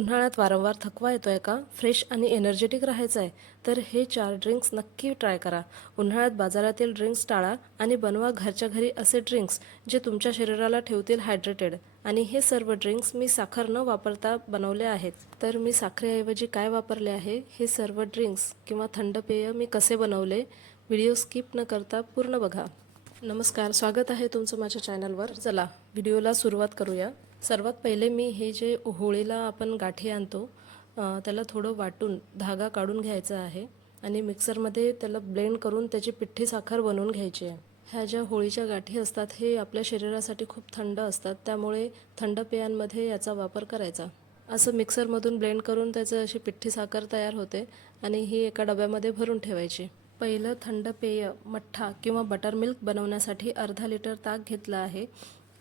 उन्हाळ्यात वारंवार थकवा येतोय का? फ्रेश आणि एनर्जेटिक राहायचं आहे तर हे 4 ड्रिंक्स नक्की ट्राय करा. उन्हाळ्यात बाजारातील ड्रिंक्स टाळा आणि बनवा घरच्या घरी असे ड्रिंक्स जे तुमच्या शरीराला ठेवतील हायड्रेटेड. आणि हे सर्व ड्रिंक्स मी साखर न वापरता बनवले आहेत. तर मी साखरेऐवजी काय वापरले आहे, हे सर्व ड्रिंक्स किंवा थंड पेय मी कसे बनवले, व्हिडिओ स्किप न करता पूर्ण बघा. नमस्कार, स्वागत आहे तुमचं माझ्या चॅनलवर. चला व्हिडिओला सुरुवात करूया. सर्वात पहिले मी हे जे होळीला आपण गाठी आणतो त्याला थोडं वाटून धागा काढून घ्यायचा आहे आणि मिक्सरमध्ये त्याला ब्लेंड करून त्याची पिठी साखर बनवून घ्यायची आहे. ह्या ज्या होळीच्या गाठी असतात हे आपल्या शरीरासाठी खूप थंड असतात, त्यामुळे थंड पेयांमध्ये याचा वापर करायचा. असं मिक्सरमधून ब्लेंड करून त्याचं अशी पिठी साखर तयार होते आणि ही एका डब्यामध्ये भरून ठेवायची. पहिलं थंड पेय मठ्ठा किंवा बटर मिल्क बनवण्यासाठी अर्धा लिटर ताक घेतलं आहे,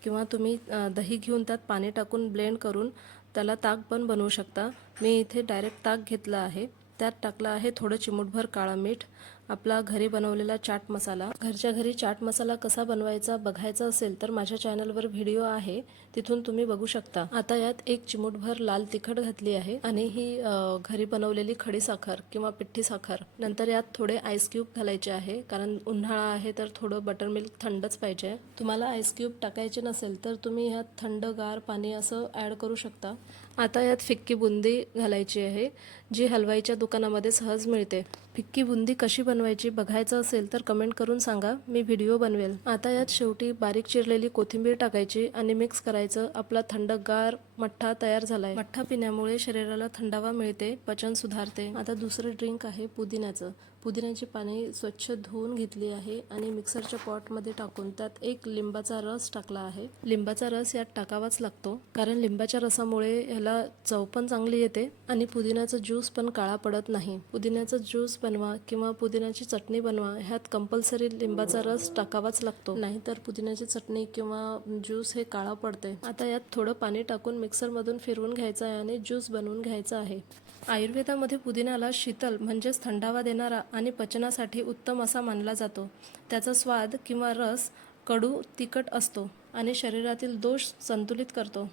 किंवा तुम्ही दही घेऊन त्यात पाणी टाकून ब्लेंड करून त्याला ताक पण बनवू शकता. मी इथे डायरेक्ट ताक घेतलं आहे. त्यात टाकलं आहे थोडं चिमूटभर काळं मीठ, आपला घरी बनवलेला चाट मसाला. घरच्या घरी चाट मसाला कसा बनवायचा बघायचा असेल तर माझ्या चॅनलवर व्हिडिओ आहे, तिथून तुम्ही बघू शकता. आता यात 1 चिमूटभर लाल तिखट घातली आहे आणि ही घरी बनवलेली खडी साखर किंवा पिठी साखर. नंतर यात थोडे आईस क्यूब घालायचे आहे, कारण उन्हाळा आहे तर थोडं बटर मिल्क थंडच पाहिजे. तुम्हाला आईस क्यूब टाकायचे नसेल तर तुम्ही यात थंडगार पाणी असं ॲड करू शकता. आता यात फिक्की बुंदी घालायची आहे, जी हलवाईच्या दुकानामध्ये सहज मिळते. फिक्की बुंदी कशी बनवायची बघायचं असेल तर कमेंट करून सांगा, मी व्हिडिओ बनवेल. आता यात शेवटी बारीक चिरलेली कोथिंबीर टाकायची आणि मिक्स करायचं. आपला थंडगार मठ्ठा तयार झालाय. मठ्ठा पिण्यामुळे शरीराला थंडावा मिळते, पचन सुधारते. आता दुसरं ड्रिंक आहे पुदिन्याचं. पुदिन्याची पाने स्वच्छ धुवून घेतली आहे आणि मिक्सरच्या पॉटमध्ये टाकून त्यात 1 लिंबाचा रस टाकला आहे. लिंबाचा रस यात टाकावाच लागतो, कारण लिंबाच्या रसामुळे ह्याला चव पण चांगली येते आणि पुदिन्याचा ज्यूस पण काळा पडत नाही. पुदिन्याचा ज्यूस बनवा किंवा पुदिन्याची चटणी बनवा, ह्यात कंपल्सरी लिंबाचा रस टाकावाच लागतो, नाहीतर पुदिन्याची चटणी किंवा ज्यूस हे काळा पडते. आता यात थोडं पाणी टाकून मिक्सरमधून फिरवून घ्यायचं आहे आणि ज्यूस बनवून घ्यायचा आहे. आयुर्वेदामध्ये पुदिन्याला शीतल म्हणजेच थंडावा देणारा आणि पचनासाठी उत्तम असा मानला जातो. त्याचा स्वाद किंवा रस कडू तिखट असतो आणि शरीरातील दोष संतुलित करतो.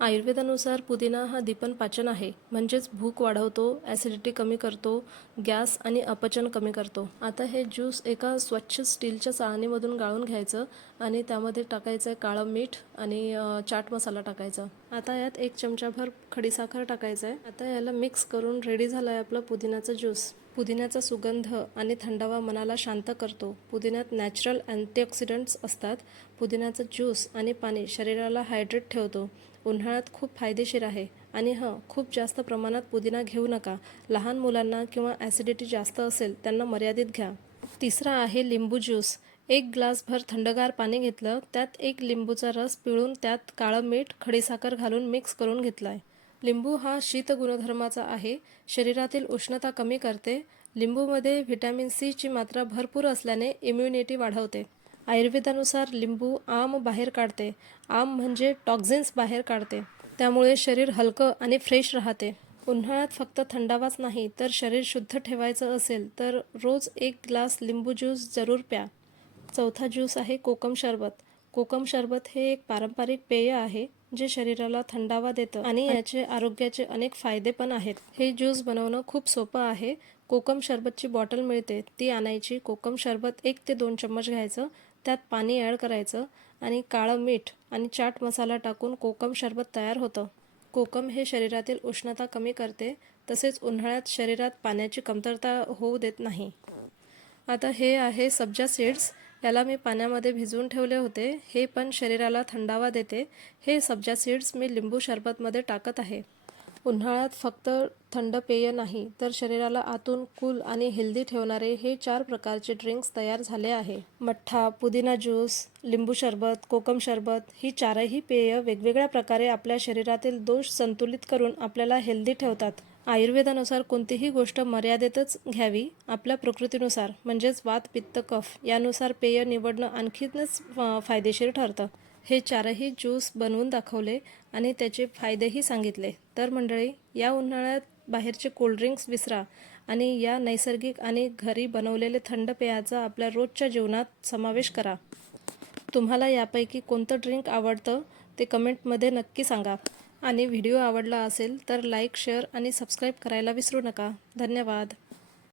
आयुर्वेदानुसार पुदिना हा दीपन पाचन आहे, म्हणजेच भूक वाढवतो, ॲसिडिटी कमी करतो, गॅस आणि अपचन कमी करतो. आता हे ज्यूस एका स्वच्छ स्टीलच्या चाळणीमधून गाळून घ्यायचं आणि त्यामध्ये टाकायचं आहे काळं मीठ आणि चाट मसाला टाकायचा. आता यात 1 चमचाभर खडीसाखर टाकायचं आहे. आता याला मिक्स करून रेडी झाला आहे आपला पुदिन्याचा ज्यूस. पुदिन्याचा सुगंध आणि थंडावा मनाला शांत करतो. पुदिन्यात नॅचरल अँटीऑक्सिडंट्स असतात. पुदिन्याचा ज्यूस आणि पाणी शरीराला हायड्रेट ठेवतो. उन्हाळ्यात खूप फायदेशीर आहे. आणि खूप जास्त प्रमाणात पुदिना घेऊ नका. लहान मुलांना किंवा ॲसिडिटी जास्त असेल त्यांना मर्यादित घ्या. तिसरा आहे लिंबू ज्यूस. 1 ग्लासभर थंडगार पाणी घेतलं, त्यात 1 लिंबूचा रस पिळून त्यात काळं मीठ, खडीसाखर घालून मिक्स करून घेतलाय. लिंबू हा शीत गुणधर्माचा आहे, शरीरातील उष्णता कमी करते. लिंबूमध्ये व्हिटॅमिन सी ची मात्रा भरपूर असल्याने इम्युनिटी वाढवते. आयुर्वेदानुसार लिंबू आम बाहेर काढते. आम म्हणजे टॉक्झिन्स बाहेर काढते, त्यामुळे शरीर हलकं आणि फ्रेश राहते. उन्हाळ्यात फक्त थंडावाच नाही तर शरीर शुद्ध ठेवायचं असेल तर रोज 1 ग्लास लिंबू ज्यूस जरूर प्या. चौथा ज्यूस आहे कोकम शरबत. कोकम शरबत हे एक पारंपरिक पेय आहे, जे शरीराला थंडावा देतं आणि याचे आरोग्याचे अनेक फायदे पण आहेत. हे ज्यूस बनवणं खूप सोपं आहे. कोकम शरबतची बॉटल मिळते, ती आणायची. कोकम शरबत 1 ते 2 चम्मच घ्यायचं, त्यात पाणी ॲड करायचं आणि काळं मीठ आणि चाट मसाला टाकून कोकम शरबत तयार होतं. कोकम हे शरीरातील उष्णता कमी करते, तसेच उन्हाळ्यात शरीरात पाण्याची कमतरता होऊ देत नाही. आता हे आहे सब्जा सीड्स. याला मी पाण्यामध्ये भिजवून ठेवले होते. हे पण शरीराला थंडावा देते. हे सब्जा सीड्स मी लिंबू शरबतमध्ये टाकत आहे. उन्हाळ्यात फक्त थंड पेय नाही तर शरीराला आतून कूल आणि हेल्दी ठेवणारे हे 4 प्रकारचे ड्रिंक्स तयार झाले आहे. मठ्ठा, पुदिना ज्यूस, लिंबू शरबत, कोकम शरबत ही 4ही पेय वेगवेगळ्या प्रकारे आपल्या शरीरातील दोष संतुलित करून आपल्याला हेल्दी ठेवतात. आयुर्वेदानुसार कोणतीही गोष्ट मर्यादेतच घ्यावी. आपल्या प्रकृतीनुसार म्हणजेच वात, पित्त, कफ यानुसार पेय निवडणं आणखीनच फायदेशीर ठरतं. हे 4ही ज्यूस बनवून दाखवले आणि त्याचे फायदेही सांगितले. तर मंडळी, या उन्हाळ्यात बाहेरचे कोल्ड्रिंक्स विसरा आणि या नैसर्गिक आणि घरी बनवलेले थंड पेयाचा आपल्या रोजच्या जीवनात समावेश करा. तुम्हाला यापैकी कोणतं ड्रिंक आवडतं ते कमेंटमध्ये नक्की सांगा. आणि व्हिडिओ आवडला असेल तर लाईक, शेअर आणि सबस्क्राईब करायला विसरू नका. धन्यवाद.